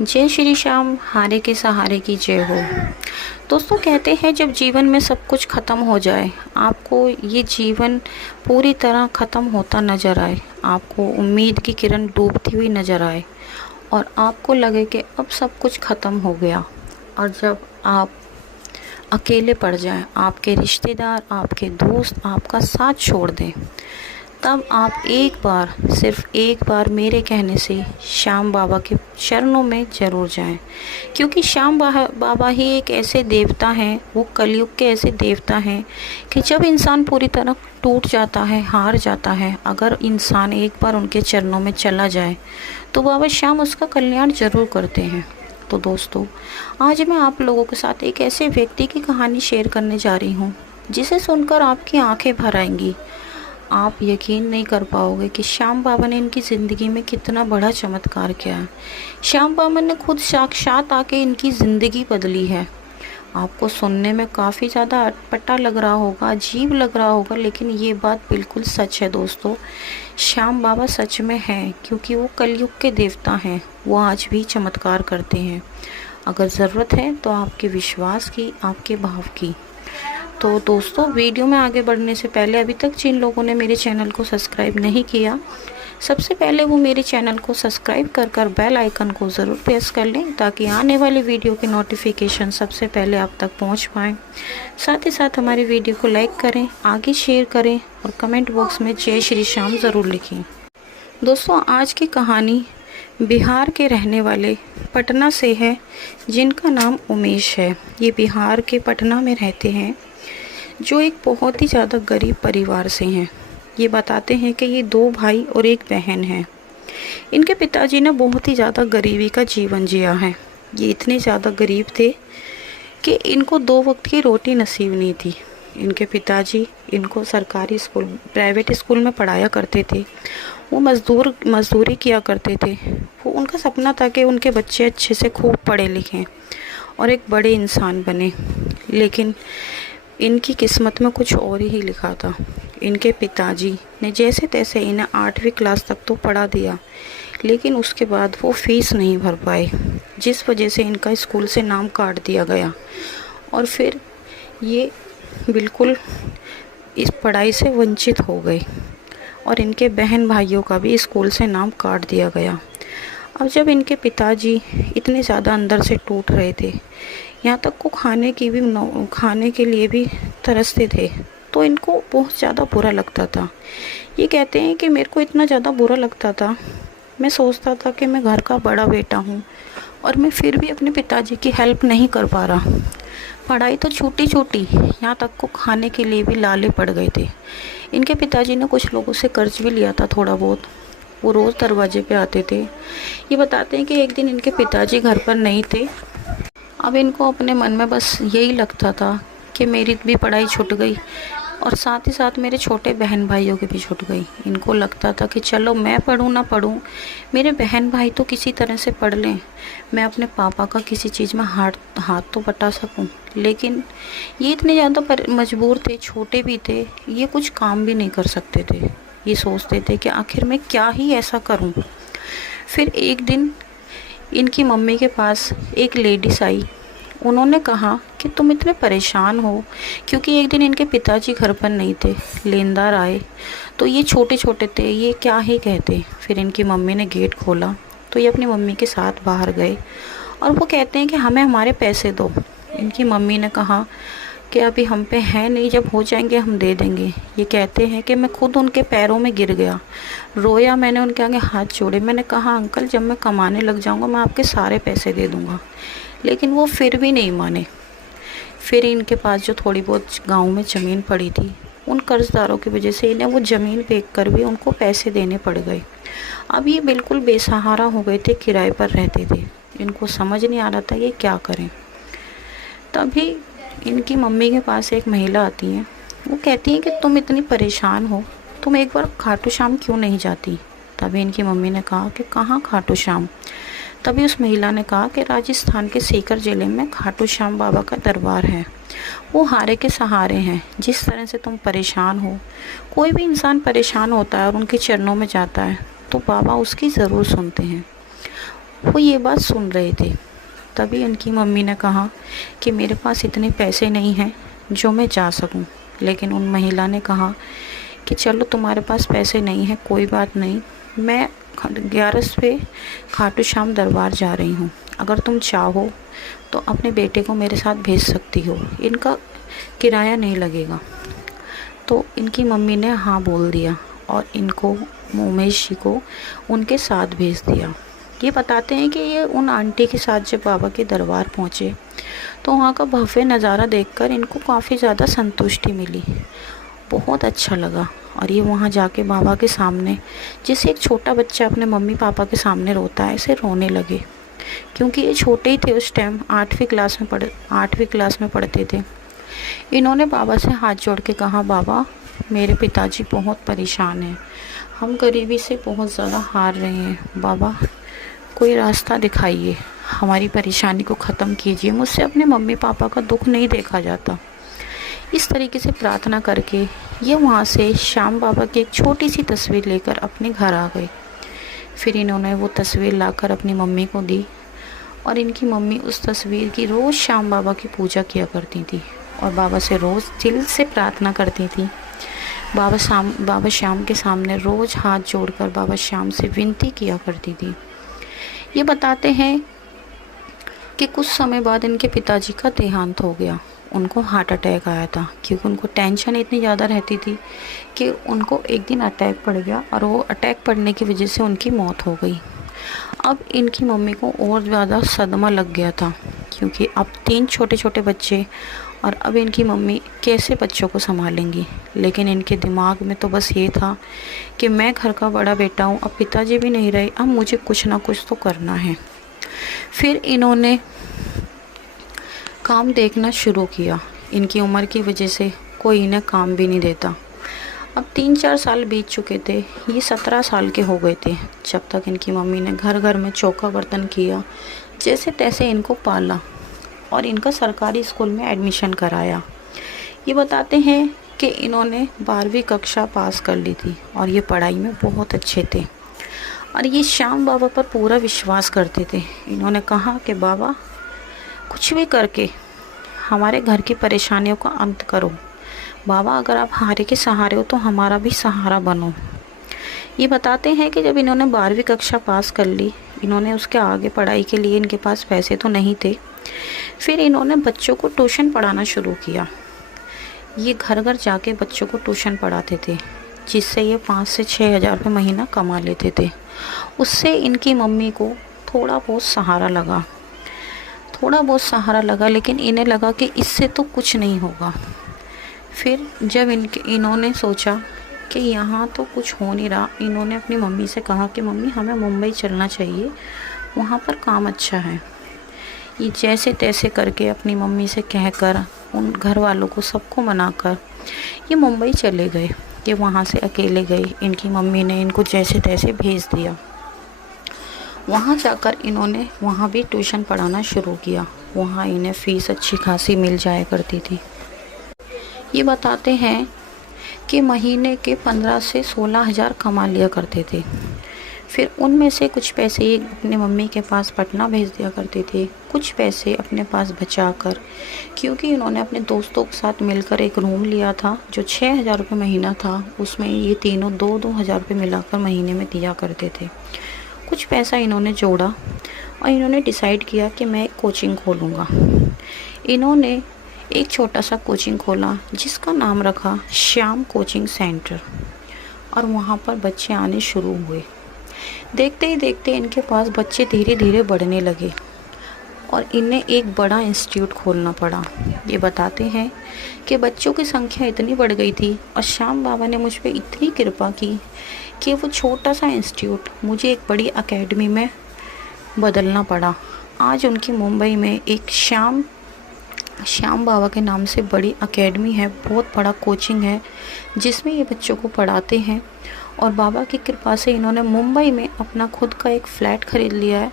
जय श्री श्याम, हारे के सहारे की जय हो। दोस्तों, कहते हैं जब जीवन में सब कुछ ख़त्म हो जाए, आपको ये जीवन पूरी तरह ख़त्म होता नज़र आए, आपको उम्मीद की किरण डूबती हुई नज़र आए और आपको लगे कि अब सब कुछ ख़त्म हो गया, और जब आप अकेले पड़ जाएं, आपके रिश्तेदार, आपके दोस्त आपका साथ छोड़ दें, तब आप एक बार, सिर्फ एक बार मेरे कहने से श्याम बाबा के चरणों में ज़रूर जाएं, क्योंकि श्याम बाबा ही एक ऐसे देवता हैं, वो कलयुग के ऐसे देवता हैं कि जब इंसान पूरी तरह टूट जाता है, हार जाता है, अगर इंसान एक बार उनके चरणों में चला जाए तो बाबा श्याम उसका कल्याण ज़रूर करते हैं। तो दोस्तों, आज मैं आप लोगों के साथ एक ऐसे व्यक्ति की कहानी शेयर करने जा रही हूँ जिसे सुनकर आपकी आंखें भर आएंगी। आप यकीन नहीं कर पाओगे कि श्याम बाबा ने इनकी ज़िंदगी में कितना बड़ा चमत्कार किया है। श्याम बाबा ने खुद साक्षात आके इनकी ज़िंदगी बदली है। आपको सुनने में काफ़ी ज़्यादा अटपटा लग रहा होगा, अजीब लग रहा होगा, लेकिन ये बात बिल्कुल सच है दोस्तों। श्याम बाबा सच में हैं, क्योंकि वो कलयुग के देवता हैं। वो आज भी चमत्कार करते हैं। अगर ज़रूरत है तो आपके विश्वास की, आपके भाव की। तो दोस्तों, वीडियो में आगे बढ़ने से पहले अभी तक जिन लोगों ने मेरे चैनल को सब्सक्राइब नहीं किया, सबसे पहले वो मेरे चैनल को सब्सक्राइब कर बेल आइकन को ज़रूर प्रेस कर लें, ताकि आने वाली वीडियो की नोटिफिकेशन सबसे पहले आप तक पहुंच पाएँ। साथ ही साथ हमारी वीडियो को लाइक करें, आगे शेयर करें और कमेंट बॉक्स में जय श्री श्याम ज़रूर लिखें। दोस्तों, आज की कहानी बिहार के रहने वाले पटना से है, जिनका नाम उमेश है। ये बिहार के पटना में रहते हैं, जो एक बहुत ही ज़्यादा गरीब परिवार से हैं। ये बताते हैं कि ये 2 भाई और 1 बहन है। इनके पिताजी ने बहुत ही ज़्यादा गरीबी का जीवन जिया है। ये इतने ज़्यादा गरीब थे कि इनको 2 वक्त की रोटी नसीब नहीं थी। इनके पिताजी इनको सरकारी स्कूल, प्राइवेट स्कूल में पढ़ाया करते थे। वो मजदूरी किया करते थे। वो उनका सपना था कि उनके बच्चे अच्छे से खूब पढ़े लिखें और एक बड़े इंसान बने, लेकिन इनकी किस्मत में कुछ और ही लिखा था। इनके पिताजी ने जैसे तैसे इन्हें 8वीं क्लास तक तो पढ़ा दिया, लेकिन उसके बाद वो फीस नहीं भर पाए, जिस वजह से इनका स्कूल से नाम काट दिया गया। और फिर ये बिल्कुल इस पढ़ाई से वंचित हो गए और इनके बहन भाइयों का भी स्कूल से नाम काट दिया गया। अब जब इनके पिताजी इतने ज़्यादा अंदर से टूट रहे थे, यहाँ तक को खाने के लिए भी तरसते थे, तो इनको बहुत ज़्यादा बुरा लगता था। ये कहते हैं कि मेरे को इतना ज़्यादा बुरा लगता था, मैं सोचता था कि मैं घर का बड़ा बेटा हूँ और मैं फिर भी अपने पिताजी की हेल्प नहीं कर पा रहा। पढ़ाई तो छूटी, यहाँ तक को खाने के लिए भी लाले पड़ गए थे। इनके पिताजी ने कुछ लोगों से कर्ज भी लिया था थोड़ा बहुत। वो रोज़ दरवाजे पे आते थे। ये बताते हैं कि एक दिन इनके पिताजी घर पर नहीं थे। अब इनको अपने मन में बस यही लगता था कि मेरी भी पढ़ाई छूट गई और साथ ही साथ मेरे छोटे बहन भाइयों की भी छूट गई। इनको लगता था कि चलो, मैं पढूं ना पढूं, मेरे बहन भाई तो किसी तरह से पढ़ लें, मैं अपने पापा का किसी चीज़ में हाथ तो बटा सकूं। लेकिन ये इतने ज़्यादा मजबूर थे, छोटे भी थे, ये कुछ काम भी नहीं कर सकते थे। ये सोचते थे कि आखिर मैं क्या ही ऐसा करूं। फिर एक दिन इनकी मम्मी के पास एक लेडीज़ आई। उन्होंने कहा कि तुम इतने परेशान हो, क्योंकि एक दिन इनके पिताजी घर पर नहीं थे, लेनदार आए, तो ये छोटे छोटे थे, ये क्या ही कहते। फिर इनकी मम्मी ने गेट खोला तो ये अपनी मम्मी के साथ बाहर गए और वो कहते हैं कि हमें हमारे पैसे दो। इनकी मम्मी ने कहा कि अभी हम पे है नहीं, जब हो जाएंगे हम दे देंगे। ये कहते हैं कि मैं खुद उनके पैरों में गिर गया, रोया, मैंने उनके आगे हाथ जोड़े। मैंने कहा, अंकल, जब मैं कमाने लग जाऊंगा मैं आपके सारे पैसे दे दूंगा। लेकिन वो फिर भी नहीं माने। फिर इनके पास जो थोड़ी बहुत गांव में ज़मीन पड़ी थी, उन कर्जदारों की वजह से इन्हें वो ज़मीन बेचकर भी उनको पैसे देने पड़ गए। अब ये बिल्कुल बेसहारा हो गए थे, किराए पर रहते थे। इनको समझ नहीं आ रहा था ये क्या करें। तभी इनकी मम्मी के पास एक महिला आती है। वो कहती है कि तुम इतनी परेशान हो, तुम एक बार खाटू श्याम क्यों नहीं जाती। तभी इनकी मम्मी ने कहा कि कहाँ खाटू श्याम। तभी उस महिला ने कहा कि राजस्थान के सीकर ज़िले में खाटू श्याम बाबा का दरबार है, वो हारे के सहारे हैं। जिस तरह से तुम परेशान हो, कोई भी इंसान परेशान होता है और उनके चरणों में जाता है तो बाबा उसकी ज़रूर सुनते हैं। वो ये बात सुन रहे थे। तभी उनकी मम्मी ने कहा कि मेरे पास इतने पैसे नहीं हैं जो मैं जा सकूं। लेकिन उन महिला ने कहा कि चलो तुम्हारे पास पैसे नहीं हैं, कोई बात नहीं, मैं 11 पे खाटू श्याम दरबार जा रही हूँ, अगर तुम चाहो तो अपने बेटे को मेरे साथ भेज सकती हो, इनका किराया नहीं लगेगा। तो इनकी मम्मी ने हाँ बोल दिया और इनको, उमेश जी को, उनके साथ भेज दिया। ये बताते हैं कि ये उन आंटी के साथ जब बाबा के दरबार पहुँचे तो वहाँ का भव्य नज़ारा देखकर इनको काफ़ी ज़्यादा संतुष्टि मिली, बहुत अच्छा लगा। और ये वहाँ जाके बाबा के सामने, जैसे एक छोटा बच्चा अपने मम्मी पापा के सामने रोता है, ऐसे रोने लगे। क्योंकि ये छोटे ही थे उस टाइम, 8वीं क्लास में पढ़ते थे। इन्होंने बाबा से हाथ जोड़ के कहा, बाबा मेरे पिताजी बहुत परेशान हैं, हम गरीबी से बहुत ज़्यादा हार रहे हैं, बाबा कोई रास्ता दिखाइए, हमारी परेशानी को ख़त्म कीजिए, मुझसे अपने मम्मी पापा का दुख नहीं देखा जाता। इस तरीके से प्रार्थना करके ये वहाँ से श्याम बाबा की एक छोटी सी तस्वीर लेकर अपने घर आ गए। फिर इन्होंने वो तस्वीर लाकर अपनी मम्मी को दी और इनकी मम्मी उस तस्वीर की रोज़ श्याम बाबा की पूजा किया करती थी और बाबा से रोज़ दिल से प्रार्थना करती थी। बाबा श्याम के सामने रोज़ हाथ जोड़कर बाबा श्याम से विनती किया करती थी। ये बताते हैं कि कुछ समय बाद इनके पिताजी का देहांत हो गया, उनको हार्ट अटैक आया था। क्योंकि उनको टेंशन इतनी ज़्यादा रहती थी कि उनको एक दिन अटैक पड़ गया और वो अटैक पड़ने की वजह से उनकी मौत हो गई। अब इनकी मम्मी को और ज़्यादा सदमा लग गया था, क्योंकि अब 3 छोटे छोटे बच्चे और अब इनकी मम्मी कैसे बच्चों को संभालेंगी। लेकिन इनके दिमाग में तो बस ये था कि मैं घर का बड़ा बेटा हूँ, अब पिताजी भी नहीं रहे, अब मुझे कुछ ना कुछ तो करना है। फिर इन्होंने काम देखना शुरू किया। इनकी उम्र की वजह से कोई इन्हें काम भी नहीं देता। अब 3-4 साल बीत चुके थे, ये 17 साल के हो गए थे जब तक इनकी मम्मी ने घर घर में चौका बर्तन किया, जैसे तैसे इनको पाला और इनका सरकारी स्कूल में एडमिशन कराया। ये बताते हैं कि इन्होंने 12वीं कक्षा पास कर ली थी और ये पढ़ाई में बहुत अच्छे थे और ये श्याम बाबा पर पूरा विश्वास करते थे। इन्होंने कहा कि बाबा कुछ भी करके हमारे घर की परेशानियों का अंत करो, बाबा अगर आप हारे के सहारे हो तो हमारा भी सहारा बनो। ये बताते हैं कि जब इन्होंने 12वीं कक्षा पास कर ली, इन्होंने उसके आगे पढ़ाई के लिए, इनके पास पैसे तो नहीं थे, फिर इन्होंने बच्चों को ट्यूशन पढ़ाना शुरू किया। ये घर घर जाके बच्चों को ट्यूशन पढ़ाते थे, जिससे ये 5 से 6 हज़ार रुपये महीना कमा लेते थे। उससे इनकी मम्मी को थोड़ा बहुत सहारा लगा, लेकिन इन्हें लगा कि इससे तो कुछ नहीं होगा। फिर जब इन्होंने सोचा कि यहाँ तो कुछ हो नहीं रहा, इन्होंने अपनी मम्मी से कहा कि मम्मी हमें मुंबई चलना चाहिए, वहाँ पर काम अच्छा है। ये जैसे तैसे करके अपनी मम्मी से कहकर, उन घर वालों को सबको मनाकर ये मुंबई चले गए। ये वहाँ से अकेले गए, इनकी मम्मी ने इनको जैसे तैसे भेज दिया। वहाँ जाकर इन्होंने वहाँ भी ट्यूशन पढ़ाना शुरू किया। वहाँ इन्हें फ़ीस अच्छी खासी मिल जाया करती थी। ये बताते हैं कि महीने के 15 से 16 हज़ार कमा लिया करते थे। फिर उनमें से कुछ पैसे ये अपने मम्मी के पास पटना भेज दिया करते थे, कुछ पैसे अपने पास बचाकर, क्योंकि इन्होंने अपने दोस्तों के साथ मिलकर एक रूम लिया था जो 6,000 रुपये महीना था। उसमें ये तीनों 2-2 हज़ार रुपये मिलाकर महीने में दिया करते थे। कुछ पैसा इन्होंने जोड़ा और इन्होंने डिसाइड किया कि मैं एक कोचिंग खोलूँगा। इन्होंने एक छोटा सा कोचिंग खोला जिसका नाम रखा श्याम कोचिंग सेंटर, और वहाँ पर बच्चे आने शुरू हुए। देखते ही देखते इनके पास बच्चे धीरे धीरे बढ़ने लगे और इन्हें एक बड़ा इंस्टीट्यूट खोलना पड़ा। ये बताते हैं कि बच्चों की संख्या इतनी बढ़ गई थी और श्याम बाबा ने मुझ पे इतनी कृपा की कि वो छोटा सा इंस्टीट्यूट मुझे एक बड़ी एकेडमी में बदलना पड़ा। आज उनकी मुंबई में एक श्याम बाबा के नाम से बड़ी एकेडमी है, बहुत बड़ा कोचिंग है जिसमें ये बच्चों को पढ़ाते हैं। और बाबा की कृपा से इन्होंने मुंबई में अपना खुद का एक फ़्लैट ख़रीद लिया है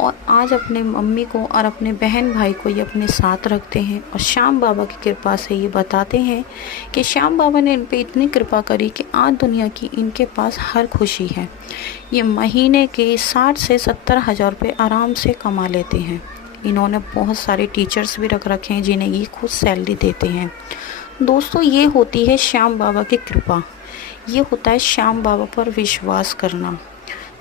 और आज अपने मम्मी को और अपने बहन भाई को ये अपने साथ रखते हैं और श्याम बाबा की कृपा से ये बताते हैं कि श्याम बाबा ने इन पे इतनी कृपा करी कि आज दुनिया की इनके पास हर खुशी है। ये महीने के 60 से 70 हज़ार रुपये आराम से कमा लेते हैं। इन्होंने बहुत सारे टीचर्स भी रख रखे हैं जिन्हें ये खुद सैलरी देते हैं। दोस्तों, ये होती है श्याम बाबा की कृपा, ये होता है श्याम बाबा पर विश्वास करना।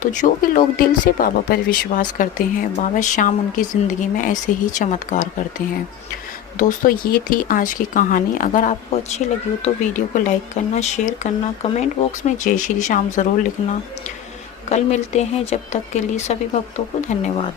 तो जो भी लोग दिल से बाबा पर विश्वास करते हैं, बाबा श्याम उनकी ज़िंदगी में ऐसे ही चमत्कार करते हैं। दोस्तों, ये थी आज की कहानी। अगर आपको अच्छी लगी हो तो वीडियो को लाइक करना, शेयर करना, कमेंट बॉक्स में जय श्री श्याम ज़रूर लिखना। कल मिलते हैं, जब तक के लिए सभी भक्तों को धन्यवाद।